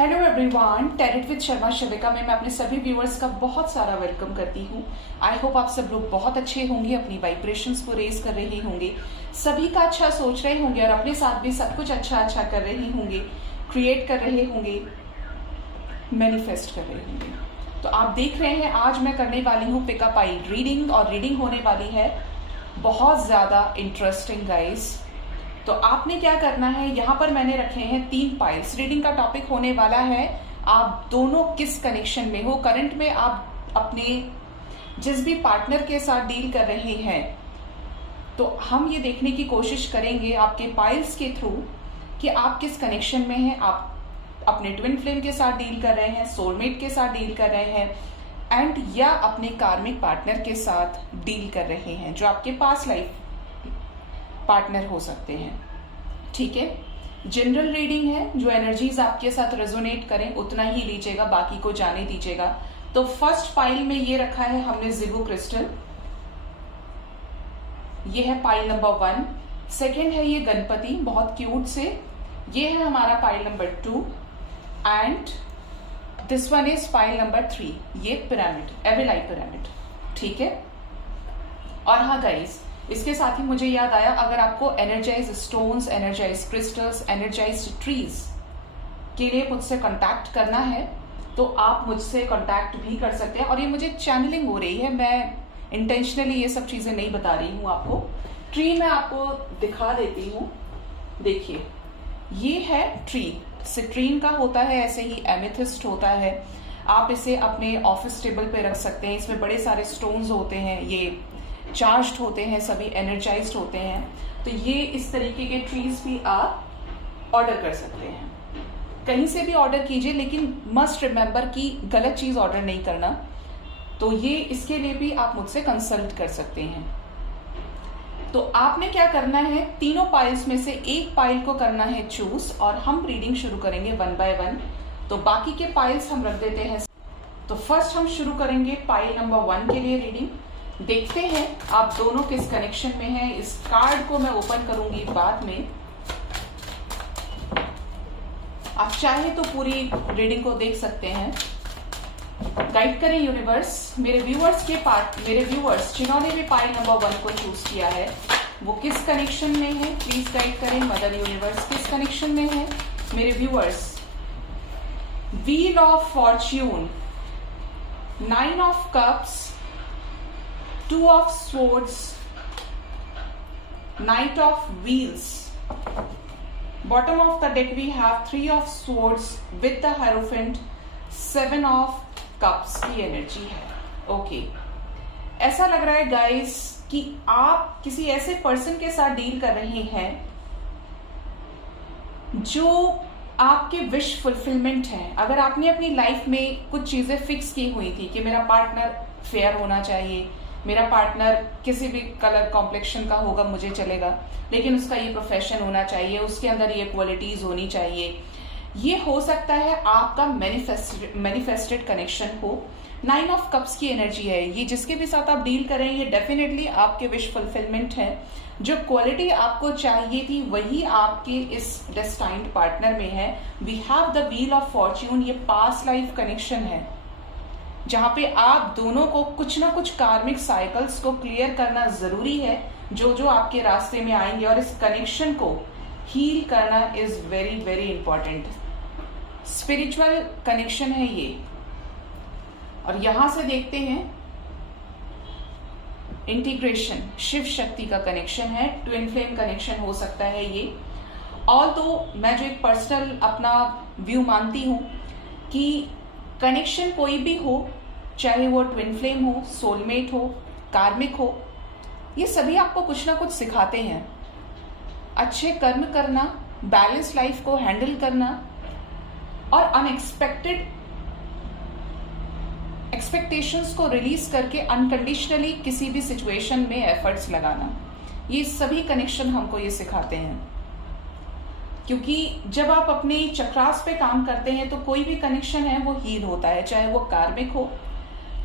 Hello everyone, tarot with Sharma Shivika में मैं अपने सभी व्यूअर्स का बहुत सारा वेलकम करती हूँ। आई होप आप सब लोग बहुत अच्छे होंगे, अपनी वाइब्रेशंस को रेज कर रहे होंगे, सभी का अच्छा सोच रहे होंगे और अपने साथ भी सब कुछ अच्छा कर रहे होंगे, क्रिएट कर रहे होंगे, मैनिफेस्ट कर रहे होंगे। तो आप देख रहे हैं आज मैं करने वाली हूँ पिकअप आई रीडिंग, और रीडिंग होने वाली है बहुत ज्यादा इंटरेस्टिंग गाइस। तो आपने क्या करना है, यहाँ पर मैंने रखे हैं 3 पाइल्स। रीडिंग का टॉपिक होने वाला है आप दोनों किस कनेक्शन में हो। करंट में आप अपने जिस भी पार्टनर के साथ डील कर रहे हैं, तो हम ये देखने की कोशिश करेंगे आपके पाइल्स के थ्रू कि आप किस कनेक्शन में हैं। आप अपने ट्विन फ्लेम के साथ डील कर रहे हैं, सोलमेट के साथ डील कर रहे हैं, एंड या अपने कार्मिक पार्टनर के साथ डील कर रहे हैं जो आपके पास लाइफ पार्टनर हो सकते हैं। ठीक है, जनरल रीडिंग है, जो एनर्जीज आपके साथ रेजोनेट करें उतना ही लीजिएगा, बाकी को जाने दीजिएगा। तो फर्स्ट पाइल में ये रखा है हमने ज़िगो क्रिस्टल, ये है पाइल नंबर 1। सेकेंड है ये गणपति, बहुत क्यूट से, ये है हमारा pile number 2, and this one is pile number 3, ये पिरामिड, एविल आई पिरामिड। ठीक है, और हाँ गाइस, इसके साथ ही मुझे याद आया, अगर आपको energize stones, energize crystals, energize trees के लिए मुझसे कांटेक्ट करना है तो आप मुझसे कांटेक्ट भी कर सकते हैं। और ये मुझे चैनलिंग हो रही है, मैं इंटेंशनली ये सब चीजें नहीं बता रही हूँ आपको। ट्री मैं आपको दिखा देती हूँ, देखिए ये है ट्री, सिट्रीन का होता है, ऐसे ही एमेथिस्ट होता है। आप इसे अपने ऑफिस टेबल पे रख सकते हैं। इसमें बड़े सारे स्टोन्स होते हैं, ये चार्ज्ड होते हैं, सभी एनर्जाइज्ड होते हैं। तो ये इस तरीके के ट्रीज भी आप ऑर्डर कर सकते हैं, कहीं से भी ऑर्डर कीजिए, लेकिन मस्ट रिमेंबर कि गलत चीज ऑर्डर नहीं करना। तो ये इसके लिए भी आप मुझसे कंसल्ट कर सकते हैं। तो आपने क्या करना है, तीनों पाइल्स में से एक पाइल को करना है चूज, और हम रीडिंग शुरू करेंगे 1 बाय 1। तो बाकी के पाइल्स हम रख देते हैं। तो फर्स्ट हम शुरू करेंगे पाइल नंबर 1 के लिए रीडिंग। देखते हैं आप दोनों किस कनेक्शन में हैं। इस कार्ड को मैं ओपन करूंगी बाद में, आप चाहे तो पूरी रीडिंग को देख सकते हैं। गाइड करें यूनिवर्स, मेरे व्यूअर्स जिन्होंने भी पाइल नंबर 1 को चूज किया है वो किस कनेक्शन में है, प्लीज गाइड करें। मदर यूनिवर्स किस कनेक्शन में है मेरे viewers. Wheel of Fortune, 9 of cups, 2 of swords, Knight of wheels. Bottom of the deck we have 3 of swords with the Hierophant, 7 of cups की एनर्जी है। Okay, ऐसा लग रहा है गाइस कि आप किसी ऐसे पर्सन के साथ डील कर रहे हैं जो आपके विश फुलफिलमेंट है। अगर आपने अपनी लाइफ में कुछ चीजें फिक्स की हुई थी कि मेरा पार्टनर फेयर होना चाहिए, मेरा पार्टनर किसी भी कलर कॉम्प्लेक्शन का होगा मुझे चलेगा, लेकिन उसका ये प्रोफेशन होना चाहिए, उसके अंदर ये क्वालिटीज होनी चाहिए, ये हो सकता है आपका मैनिफेस्टेड कनेक्शन हो। 9 ऑफ कप्स की एनर्जी है ये, जिसके भी साथ आप डील कर रहे हैं ये डेफिनेटली आपके विश फुलफिलमेंट है। जो क्वालिटी आपको चाहिए थी वही आपके इस डेस्टाइन्ड पार्टनर में है। We have the wheel of fortune, ये पास्ट लाइफ कनेक्शन है जहां पे आप दोनों को कुछ ना कुछ कार्मिक साइकिल्स को क्लियर करना जरूरी है जो जो आपके रास्ते में आएंगे, और इस कनेक्शन को हील करना is very very important. Spiritual connection है ये। और यहां से देखते हैं इंटीग्रेशन, शिव शक्ति का कनेक्शन है, ट्विन फ्लेम कनेक्शन हो सकता है ये। और तो मैं जो एक पर्सनल अपना व्यू मानती हूं कि कनेक्शन कोई भी हो, चाहे वो ट्विन फ्लेम हो, सोलमेट हो, कार्मिक हो, ये सभी आपको कुछ ना कुछ सिखाते हैं। अच्छे कर्म करना, बैलेंस लाइफ को हैंडल करना, और अनएक्सपेक्टेड एक्सपेक्टेशंस को रिलीज करके अनकंडीशनली किसी भी सिचुएशन में एफर्ट्स लगाना, ये सभी कनेक्शन हमको ये सिखाते हैं। क्योंकि जब आप अपने चक्रास पे काम करते हैं तो कोई भी कनेक्शन है वो हील होता है, चाहे वो कार्मिक हो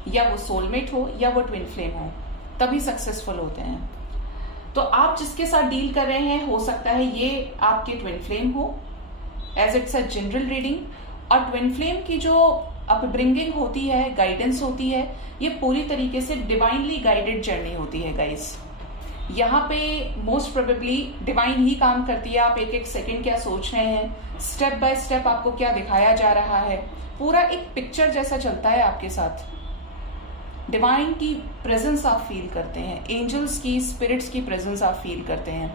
या वो सोलमेट हो या वो ट्विन फ्लेम हो, तभी सक्सेसफुल होते हैं। तो आप जिसके साथ डील कर रहे हैं हो सकता है ये आपके ट्विन फ्लेम हो, as it's a general reading, और ट्विन फ्लेम की जो अपब्रिंगिंग होती है, गाइडेंस होती है, ये पूरी तरीके से डिवाइनली गाइडेड जर्नी होती है गाइस। यहाँ पे मोस्ट प्रोबेबली डिवाइन ही काम करती है। आप एक एक सेकंड क्या सोच रहे हैं, स्टेप बाय स्टेप आपको क्या दिखाया जा रहा है, पूरा एक पिक्चर जैसा चलता है आपके साथ। डिवाइन की प्रेजेंस आप फील करते हैं, एंजल्स की, स्पिरिट्स की प्रेजेंस आप फील करते हैं।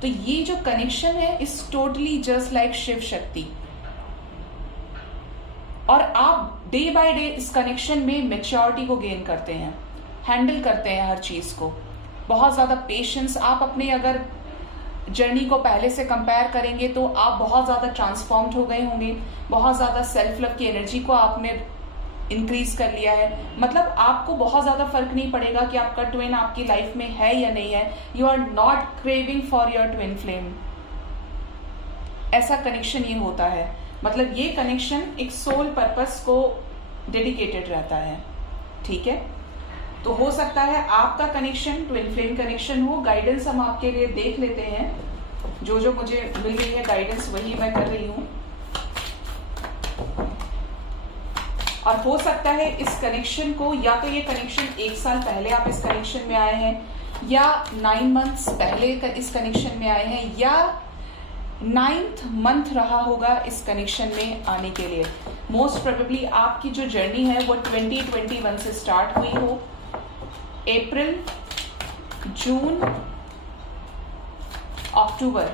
तो ये जो कनेक्शन है is totally just like Shiv Shakti. और आप डे बाय डे इस कनेक्शन में मैच्योरिटी को गेन करते हैं, हैंडल करते हैं हर चीज को। बहुत ज्यादा पेशेंस, आप अपने अगर जर्नी को पहले से कंपेयर करेंगे तो आप बहुत ज्यादा ट्रांसफॉर्म्ड हो गए होंगे। बहुत ज्यादा सेल्फ लव की एनर्जी को आपने इंक्रीज कर लिया है। मतलब आपको बहुत ज्यादा फर्क नहीं पड़ेगा कि आपका ट्विन आपकी लाइफ में है या नहीं है। You are not craving for your twin flame. ऐसा कनेक्शन ये होता है। मतलब ये कनेक्शन एक सोल पर्पस को डेडिकेटेड रहता है। ठीक है, तो हो सकता है आपका कनेक्शन ट्विन फ्लेम कनेक्शन हो। गाइडेंस हम आपके लिए देख लेते हैं। जो जो मुझे मिल गई है गाइडेंस वही मैं कर रही हूं। और हो सकता है इस कनेक्शन को, या तो ये कनेक्शन 1 साल पहले आप इस कनेक्शन में आए हैं, या 9 मंथ्स पहले इस कनेक्शन में आए हैं, या 9th मंथ रहा होगा इस कनेक्शन में आने के लिए। मोस्ट प्रोबेबली आपकी जो जर्नी है वो 2021 से स्टार्ट हुई हो। अप्रैल, जून, अक्टूबर।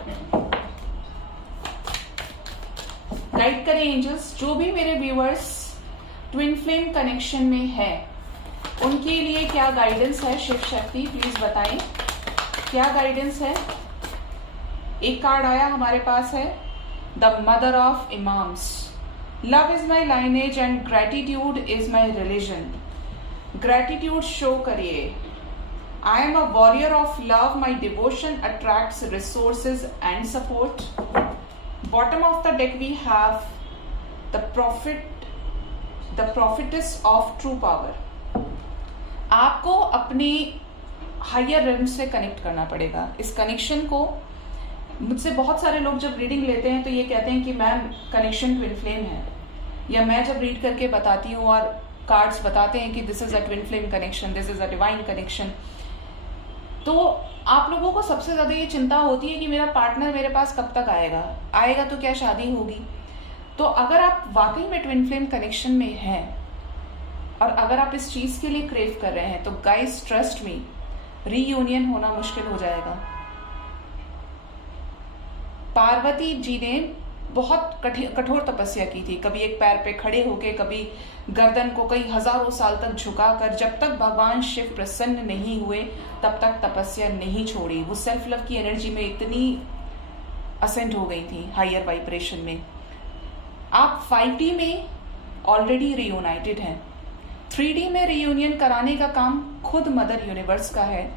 गाइड करें एंजल्स, जो भी मेरे व्यूअर्स ट्विन फ्लेम कनेक्शन में है उनके लिए क्या गाइडेंस है शिव शक्ति, प्लीज बताएं क्या गाइडेंस है। एक कार्ड आया हमारे पास है the mother of imams. Love is my lineage and gratitude is my religion. Gratitude show करिए। I am a warrior of love, my devotion attracts resources and support. Bottom of the deck we have the prophetess of true power. आपको अपने higher realm से connect करना पड़ेगा। इस connection को मुझसे बहुत सारे लोग जब रीडिंग लेते हैं तो ये कहते हैं कि मैम कनेक्शन ट्विन फ्लेम है, या मैं जब रीड करके बताती हूँ और कार्ड्स बताते हैं कि this is a twin flame connection, this is a divine connection, तो आप लोगों को सबसे ज्यादा ये चिंता होती है कि मेरा पार्टनर मेरे पास कब तक आएगा तो क्या शादी होगी। तो अगर आप वाकई में ट्विन फ्लेम कनेक्शन में हैं और अगर आप इस चीज के लिए क्रेव कर रहे हैं तो गाइस ट्रस्ट मी, रीयूनियन होना मुश्किल हो जाएगा। पार्वती जी ने बहुत कठोर तपस्या की थी, कभी एक पैर पे खड़े होके, कभी गर्दन को कई हजारों साल तक झुकाकर। जब तक भगवान शिव प्रसन्न नहीं हुए तब तक तपस्या नहीं छोड़ी। वो सेल्फ लव की एनर्जी में इतनी असेंड हो गई थी, हायर वाइब्रेशन में। आप 5D में ऑलरेडी रियूनाइटेड हैं। 3D में रियूनियन कराने का काम खुद मदर यूनिवर्स का है,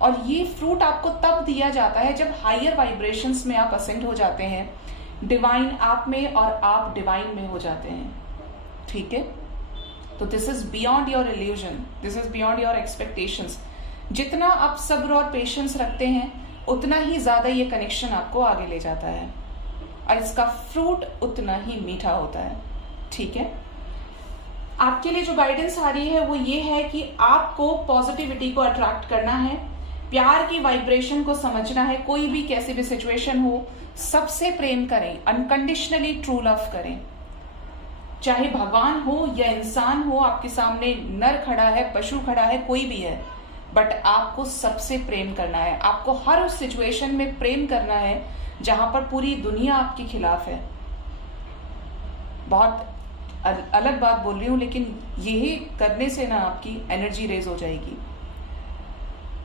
और ये फ्रूट आपको तब दिया जाता है जब हायर वाइब्रेशंस में आप असेंड हो जाते हैं, डिवाइन आप में और आप डिवाइन में हो जाते हैं। ठीक है, तो this is beyond your illusion, this is beyond your expectations. जितना आप सब्र और पेशेंस रखते हैं उतना ही ज्यादा ये कनेक्शन आपको आगे ले जाता है, और इसका फ्रूट उतना ही मीठा होता है। ठीक है, आपके लिए जो गाइडेंस आ रही है वो ये है कि आपको पॉजिटिविटी को अट्रैक्ट करना है, प्यार की वाइब्रेशन को समझना है। कोई भी कैसी भी सिचुएशन हो, सबसे प्रेम करें, अनकंडीशनली ट्रू लव करें। चाहे भगवान हो या इंसान हो, आपके सामने नर खड़ा है, पशु खड़ा है, कोई भी है, बट आपको सबसे प्रेम करना है। आपको हर उस सिचुएशन में प्रेम करना है जहां पर पूरी दुनिया आपके खिलाफ है। बहुत अलग बात बोल रही हूं, लेकिन यही करने से ना आपकी एनर्जी रेज हो जाएगी।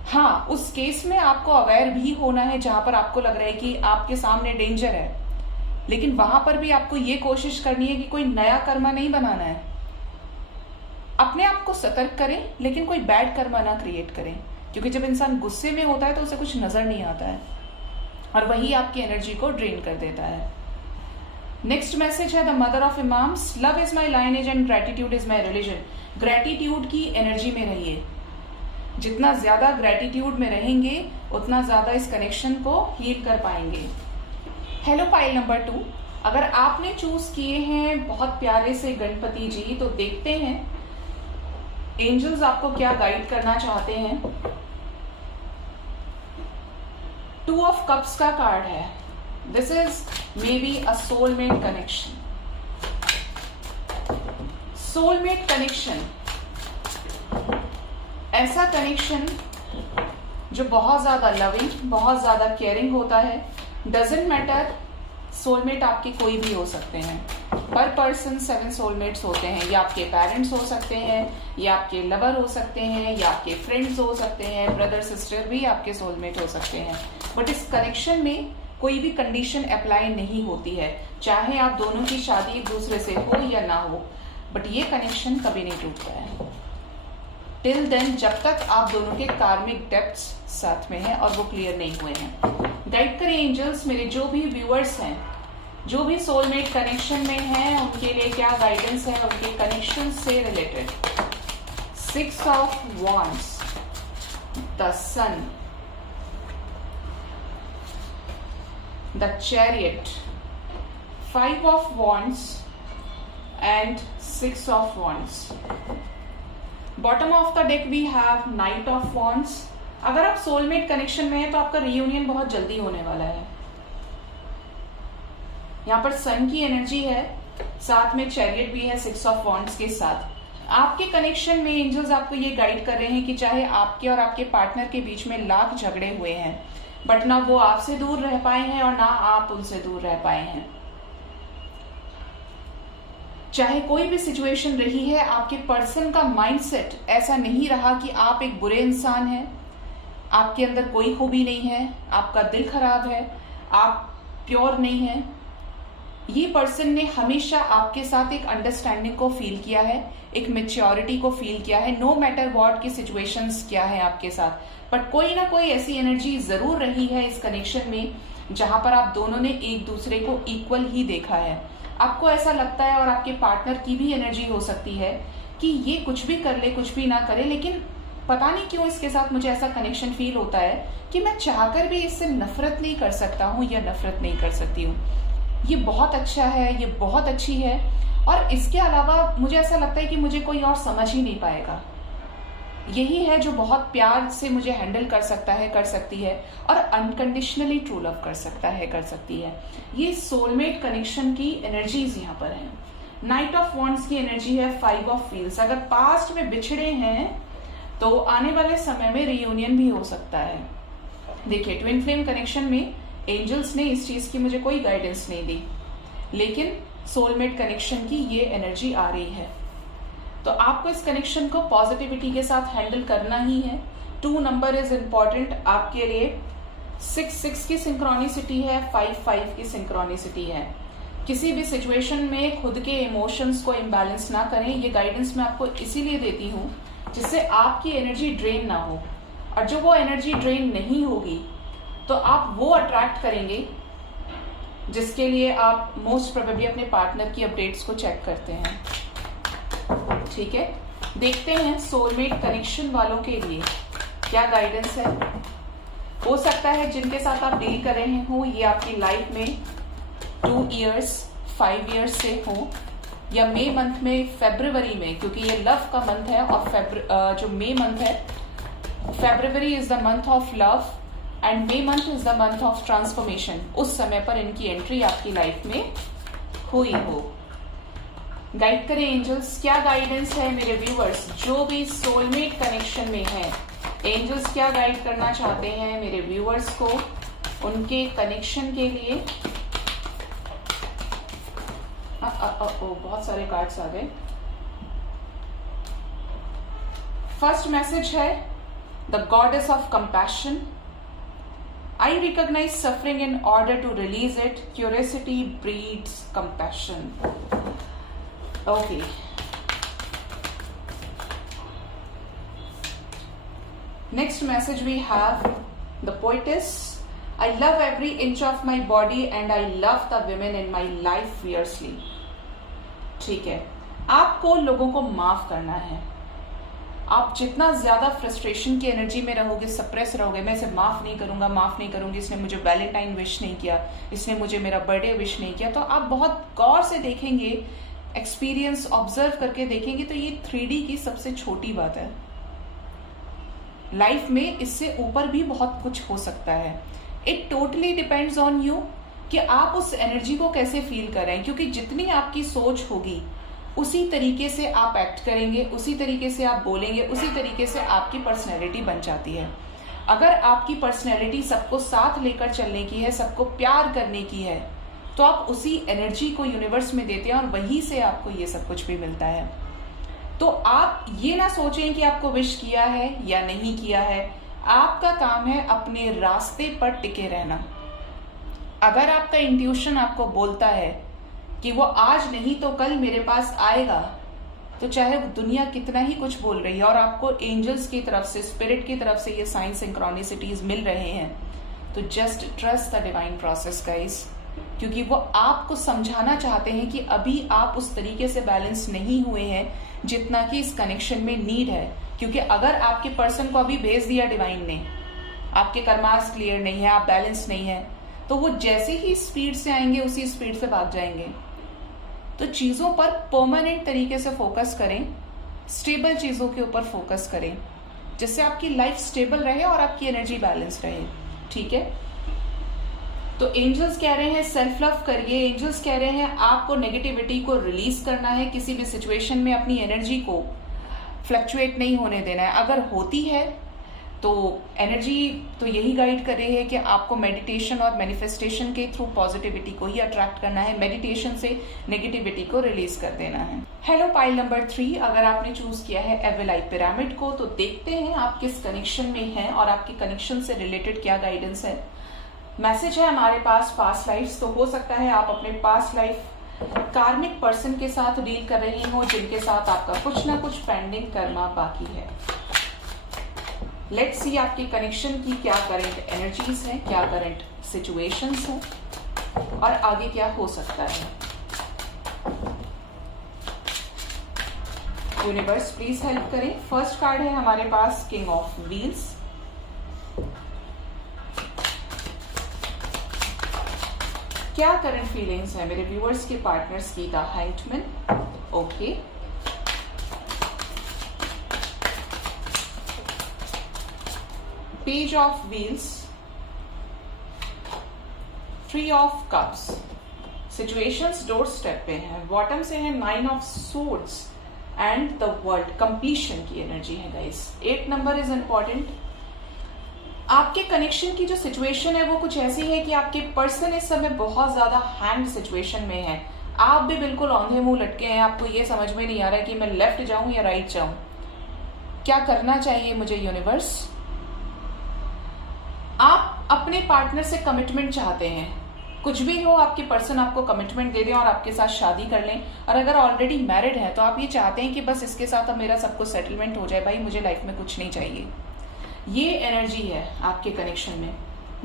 हाँ, उस केस में आपको अवेयर भी होना है जहां पर आपको लग रहा है कि आपके सामने डेंजर है, लेकिन वहां पर भी आपको ये कोशिश करनी है कि कोई नया कर्मा नहीं बनाना है। अपने आप को सतर्क करें, लेकिन कोई बैड कर्मा ना क्रिएट करें, क्योंकि जब इंसान गुस्से में होता है तो उसे कुछ नजर नहीं आता है और वही आपकी एनर्जी को ड्रेन कर देता है। नेक्स्ट मैसेज है the mother of imams. Love is my lineage and gratitude is my religion. Gratitude की एनर्जी में रहिए। जितना ज्यादा ग्रेटिट्यूड में रहेंगे उतना ज्यादा इस कनेक्शन को हील कर पाएंगे। हेलो पाइल नंबर 2, अगर आपने चूज किए हैं बहुत प्यारे से गणपति जी, तो देखते हैं एंजल्स आपको क्या गाइड करना चाहते हैं। 2 ऑफ कप्स का कार्ड है। This is may be a soulmate connection. Soulmate connection, ऐसा कनेक्शन जो बहुत ज्यादा लविंग, बहुत ज्यादा केयरिंग होता है। डजेंट मैटर, सोलमेट आपके कोई भी हो सकते हैं। पर पर्सन 7 सोलमेट्स होते हैं। या आपके पेरेंट्स हो सकते हैं, या आपके लवर हो सकते हैं, या आपके फ्रेंड्स हो सकते हैं, ब्रदर सिस्टर भी आपके सोलमेट हो सकते हैं। बट इस कनेक्शन में कोई भी कंडीशन अप्लाई नहीं होती है, चाहे आप दोनों की शादी एक दूसरे से हो या ना हो, बट ये कनेक्शन कभी नहीं टूटता है टिल देन, जब तक आप दोनों के कार्मिक डेप्थ्स साथ में हैं और वो क्लियर नहीं हुए हैं। गाइड करें एंजल्स, मेरे जो भी व्यूअर्स हैं, जो भी सोलमेट कनेक्शन में हैं, उनके लिए क्या गाइडेंस है उनके कनेक्शन से related. 6 of wands, the sun, the chariot, 5 of wands and 6 of wands. Bottom of the deck we have knight of wands. अगर आप सोलमेट कनेक्शन में हैं तो आपका रियूनियन बहुत जल्दी होने वाला है। यहाँ पर सन की एनर्जी है, साथ में चैरियट भी है 6 ऑफ वॉन्ड्स के साथ। आपके कनेक्शन में एंजल्स आपको ये गाइड कर रहे हैं कि चाहे आपके और आपके पार्टनर के बीच में लाख झगड़े हुए हैं, बट ना वो आपसे दूर रह पाए हैं और ना आप उनसे दूर रह पाए हैं। चाहे कोई भी सिचुएशन रही है, आपके पर्सन का माइंडसेट ऐसा नहीं रहा कि आप एक बुरे इंसान हैं, आपके अंदर कोई खूबी नहीं है, आपका दिल खराब है, आप प्योर नहीं हैं। ये पर्सन ने हमेशा आपके साथ एक अंडरस्टैंडिंग को फील किया है, एक मेच्योरिटी को फील किया है, नो मैटर व्हाट की सिचुएशंस क्या है आपके साथ, बट कोई ना कोई ऐसी एनर्जी जरूर रही है इस कनेक्शन में जहां पर आप दोनों ने एक दूसरे को इक्वल ही देखा है। आपको ऐसा लगता है, और आपके पार्टनर की भी एनर्जी हो सकती है कि ये कुछ भी कर ले, कुछ भी ना करे, लेकिन पता नहीं क्यों इसके साथ मुझे ऐसा कनेक्शन फील होता है कि मैं चाहकर भी इससे नफरत नहीं कर सकता हूँ या नफरत नहीं कर सकती हूँ। ये बहुत अच्छा है, ये बहुत अच्छी है, और इसके अलावा मुझे ऐसा लगता है कि मुझे कोई और समझ ही नहीं पाएगा। यही है जो बहुत प्यार से मुझे हैंडल कर सकता है, कर सकती है, और अनकंडीशनली ट्रू लव कर सकता है, कर सकती है। ये सोलमेट कनेक्शन की एनर्जीज यहाँ पर हैं। नाइट ऑफ वॉन्ड्स की एनर्जी है 5 ऑफ व्हील्स। अगर पास्ट में बिछड़े हैं तो आने वाले समय में रियूनियन भी हो सकता है। देखिए, ट्विन फ्लेम कनेक्शन में एंजल्स ने इस चीज की मुझे कोई गाइडेंस नहीं दी, लेकिन सोलमेट कनेक्शन की ये एनर्जी आ रही है। तो आपको इस कनेक्शन को पॉजिटिविटी के साथ हैंडल करना ही है। 2 नंबर इज इंपॉर्टेंट आपके लिए। 6 की सिंक्रोनिसिटी है, 5 की सिंक्रोनिसिटी है। किसी भी सिचुएशन में खुद के इमोशंस को इम्बैलेंस ना करें। ये गाइडेंस मैं आपको इसीलिए देती हूँ जिससे आपकी एनर्जी ड्रेन ना हो, और जो वो एनर्जी ड्रेन नहीं होगी तो आप वो अट्रैक्ट करेंगे जिसके लिए आप मोस्ट प्रोबेबली अपने पार्टनर की अपडेट्स को चेक करते हैं। ठीक है, देखते हैं सोलमेट कनेक्शन वालों के लिए क्या गाइडेंस है। हो सकता है जिनके साथ आप डील कर रहे हो ये आपकी लाइफ में 2 इयर्स 5 इयर्स से हो, या मई मंथ में, फरवरी में, क्योंकि ये लव का मंथ है, और जो मई मंथ है, February is the month of love and May month is the month of transformation. उस समय पर इनकी एंट्री आपकी लाइफ में हुई हो। गाइड करें एंजल्स, क्या गाइडेंस है मेरे व्यूअर्स जो भी सोलमेट कनेक्शन में हैं। एंजल्स क्या गाइड करना चाहते हैं मेरे व्यूअर्स को उनके कनेक्शन के लिए। बहुत सारे कार्ड्स आ गए। फर्स्ट मैसेज है the goddess of compassion. I recognize suffering in order to release it. Curiosity breeds compassion. Okay. Next message we have the poetess. I love every inch of my body and I love the women in my life fiercely. ठीक है, आपको लोगों को माफ करना है। आप जितना ज्यादा फ्रस्ट्रेशन की एनर्जी में रहोगे, सप्रेस रहोगे, मैं इसे माफ नहीं करूंगा, माफ नहीं करूंगी, इसने मुझे वैलेंटाइन विश नहीं किया, इसने मुझे मेरा बर्थडे विश नहीं किया, तो आप बहुत गौर से देखेंगे, एक्सपीरियंस ऑब्जर्व करके देखेंगे तो ये 3D की सबसे छोटी बात है। लाइफ में इससे ऊपर भी बहुत कुछ हो सकता है। It totally depends on you कि आप उस एनर्जी को कैसे फील कर रहे हैं, क्योंकि जितनी आपकी सोच होगी उसी तरीके से आप एक्ट करेंगे, उसी तरीके से आप बोलेंगे, उसी तरीके से आपकी पर्सनैलिटी बन जाती है। अगर आपकी पर्सनैलिटी सबको साथ लेकर चलने की है, सबको प्यार करने की है, तो आप उसी एनर्जी को यूनिवर्स में देते हैं और वहीं से आपको ये सब कुछ भी मिलता है। तो आप ये ना सोचें कि आपको विश किया है या नहीं किया है, आपका काम है अपने रास्ते पर टिके रहना। अगर आपका इंट्यूशन आपको बोलता है कि वो आज नहीं तो कल मेरे पास आएगा, तो चाहे दुनिया कितना ही कुछ बोल रही है और आपको एंजल्स की तरफ से, स्पिरिट की तरफ से ये साइन सिंक्रोनिसिटीज मिल रहे हैं, तो just trust the divine process guys, क्योंकि वो आपको समझाना चाहते हैं कि अभी आप उस तरीके से बैलेंस नहीं हुए हैं जितना कि इस कनेक्शन में नीड है। क्योंकि अगर आपके पर्सन को अभी भेज दिया डिवाइन ने, आपके कर्मास क्लियर नहीं है, आप बैलेंस नहीं है, तो वो जैसे ही स्पीड से आएंगे उसी स्पीड से भाग जाएंगे। तो चीजों पर परमानेंट तरीके से फोकस करें, स्टेबल चीजों के ऊपर फोकस करें, जिससे आपकी लाइफ स्टेबल रहे और आपकी एनर्जी बैलेंस रहे। ठीक है, तो एंजल्स कह रहे हैं सेल्फ लव करिए। एंजल्स कह रहे हैं आपको नेगेटिविटी को रिलीज करना है, किसी भी सिचुएशन में अपनी एनर्जी को फ्लक्चुएट नहीं होने देना है। अगर होती है तो एनर्जी तो यही गाइड कर रही है कि आपको मेडिटेशन और मैनिफेस्टेशन के थ्रू पॉजिटिविटी को ही अट्रैक्ट करना है, मेडिटेशन से नेगेटिविटी को रिलीज कर देना है। हेलो पाइल नंबर 3, अगर आपने चूज किया है एविल आई पिरामिड को, तो देखते हैं आप किस कनेक्शन में हैं और आपके कनेक्शन से रिलेटेड क्या गाइडेंस है। मैसेज है हमारे पास पास्ट लाइफ, तो हो सकता है आप अपने पास्ट लाइफ कार्मिक पर्सन के साथ डील कर रही हो, जिनके साथ आपका कुछ ना कुछ पेंडिंग कर्मा बाकी है। लेट्स सी आपके कनेक्शन की क्या करंट एनर्जीज हैं, क्या करंट सिचुएशंस हैं और आगे क्या हो सकता है। यूनिवर्स प्लीज हेल्प करें। फर्स्ट कार्ड है हमारे पास किंग ऑफ व्हील्स। क्या करंट फीलिंग्स है मेरे व्यूअर्स के पार्टनर्स की? The hanged. Okay, page of wheels, three of cups, situations door step पे है। बॉटम से है 9 of swords and the world, completion की एनर्जी है गाइस। 8 number is important. आपके कनेक्शन की जो सिचुएशन है वो कुछ ऐसी है कि आपके पर्सन इस समय बहुत ज्यादा हैंग सिचुएशन में है। आप भी बिल्कुल औंधे मुंह लटके हैं, आपको ये समझ में नहीं आ रहा है कि मैं लेफ्ट जाऊं या राइट जाऊं, क्या करना चाहिए मुझे यूनिवर्स। आप अपने पार्टनर से कमिटमेंट चाहते हैं, कुछ भी हो आपके पर्सन आपको कमिटमेंट दे दें और आपके साथ शादी कर लें। और अगर ऑलरेडी मैरिड है तो आप ये चाहते हैं कि बस इसके साथ अब मेरा सब कुछ सेटलमेंट हो जाए, भाई मुझे लाइफ में कुछ नहीं चाहिए। ये एनर्जी है आपके कनेक्शन में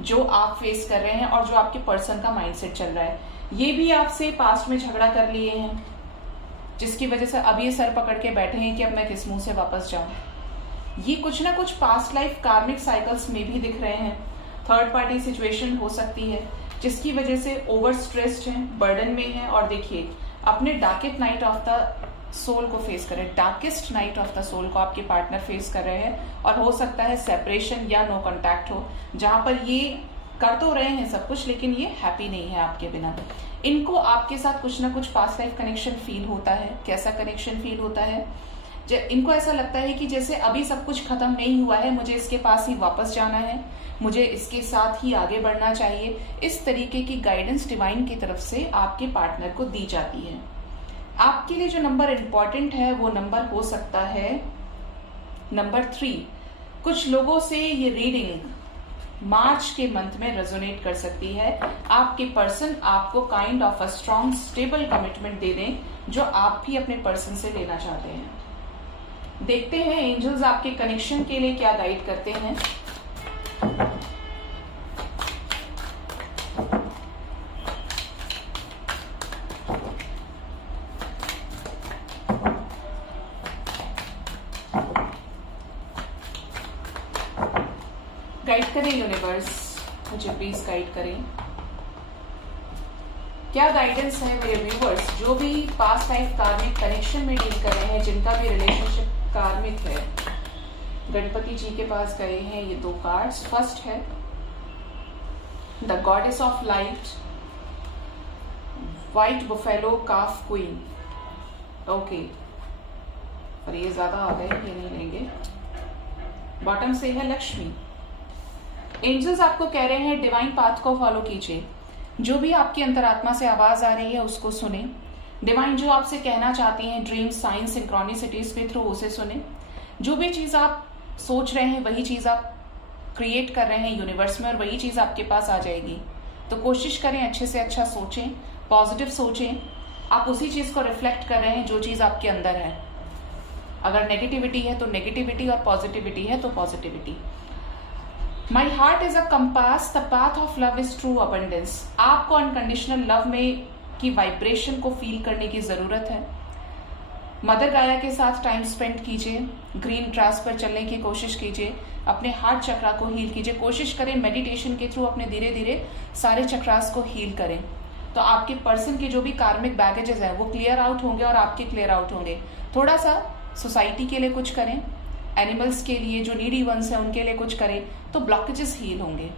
जो आप फेस कर रहे हैं और जो आपके पर्सन का माइंडसेट चल रहा है। ये भी आपसे पास्ट में झगड़ा कर लिए हैं, जिसकी वजह से अब ये सर पकड़ के बैठे हैं कि अब मैं किस मुंह से वापस जाऊं। ये कुछ ना कुछ पास्ट लाइफ कार्मिक साइकिल्स में भी दिख रहे हैं। थर्ड पार्टी सिचुएशन हो सकती है जिसकी वजह से ओवर स्ट्रेस्ड हैं, बर्डन में हैं। और देखिए अपने darkest night of the soul को फेस कर रहे हैं, darkest night of the soul को आपके पार्टनर फेस कर रहे हैं। और हो सकता है सेपरेशन या नो कांटेक्ट हो, जहां पर ये कर तो रहे हैं सब कुछ लेकिन ये हैप्पी नहीं है आपके बिना। इनको आपके साथ कुछ ना कुछ पास्ट लाइफ कनेक्शन फील होता है। कैसा कनेक्शन फील होता है? इनको ऐसा लगता है कि जैसे अभी सब कुछ खत्म नहीं हुआ है, मुझे इसके पास ही वापस जाना है, मुझे इसके साथ ही आगे बढ़ना चाहिए। इस तरीके की गाइडेंस डिवाइन की तरफ से आपके पार्टनर को दी जाती है। आपके लिए जो नंबर इंपॉर्टेंट है वो नंबर हो सकता है नंबर 3। कुछ लोगों से ये रीडिंग मार्च के मंथ में रेजोनेट कर सकती है। आपके पर्सन आपको kind of a strong stable commitment दे दें जो आप भी अपने पर्सन से लेना चाहते हैं। देखते हैं एंजल्स आपके कनेक्शन के लिए क्या गाइड करते हैं। गाइड करें यूनिवर्स, मुझे प्लीज गाइड करें। क्या गाइडेंस है मेरे व्यूवर्स जो भी पास्ट लाइफ कार्मिक कनेक्शन में डील कर रहे हैं, जिनका भी रिलेशनशिप कार्मिक है। गणपति जी के पास गए हैं ये 2 कार्ड्स। फर्स्ट है the goddess of light, white buffalo calf queen. Okay, पर ये ज्यादा आ गए, ये नहीं लेंगे। बॉटम से है लक्ष्मी। एंजल्स आपको कह रहे हैं डिवाइन पाथ को फॉलो कीजिए। जो भी आपकी अंतरात्मा से आवाज आ रही है उसको सुने। डिवाइन जो आपसे कहना चाहती हैं ड्रीम, साइंस, सिंक्रोनिसिटीज के थ्रू उसे सुने। जो भी चीज आप सोच रहे हैं वही चीज आप क्रिएट कर रहे हैं यूनिवर्स में, और वही चीज आपके पास आ जाएगी। तो कोशिश करें अच्छे से अच्छा सोचें, पॉजिटिव सोचें। आप उसी चीज को रिफ्लेक्ट कर रहे हैं जो चीज आपके अंदर है। अगर नेगेटिविटी है तो नेगेटिविटी, और पॉजिटिविटी है तो positivity. My heart is a compass, the path of love is true abundance. आपको अनकंडीशनल लव में की वाइब्रेशन को फील करने की जरूरत है। मदर गाया के साथ टाइम स्पेंड कीजिए, ग्रीन ग्रास पर चलने की कोशिश कीजिए, अपने हार्ट चक्रा को हील कीजिए। कोशिश करें मेडिटेशन के थ्रू अपने धीरे धीरे सारे चक्रास को हील करें। तो आपके पर्सन के जो भी कार्मिक बैगेजेस है वो क्लियर आउट होंगे और आपके क्लियर आउट होंगे। थोड़ा सा सोसाइटी के लिए कुछ करें, एनिमल्स के लिए, जो नीडी वंस है उनके लिए कुछ करें, तो ब्लॉकेजेस हील होंगे,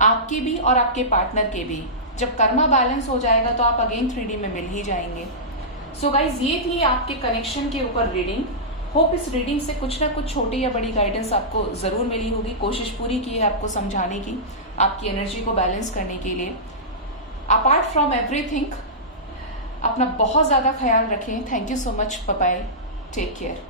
आपके भी और आपके पार्टनर के भी। जब कर्मा बैलेंस हो जाएगा तो आप अगेन 3D में मिल ही जाएंगे। सो गाइज, ये थी आपके कनेक्शन के ऊपर रीडिंग। होप इस रीडिंग से कुछ ना कुछ छोटी या बड़ी गाइडेंस आपको जरूर मिली होगी। कोशिश पूरी की है आपको समझाने की, आपकी एनर्जी को बैलेंस करने के लिए। अपार्ट फ्रॉम एवरीथिंग, अपना बहुत ज्यादा ख्याल रखें। Thank you so much, bye bye, take care.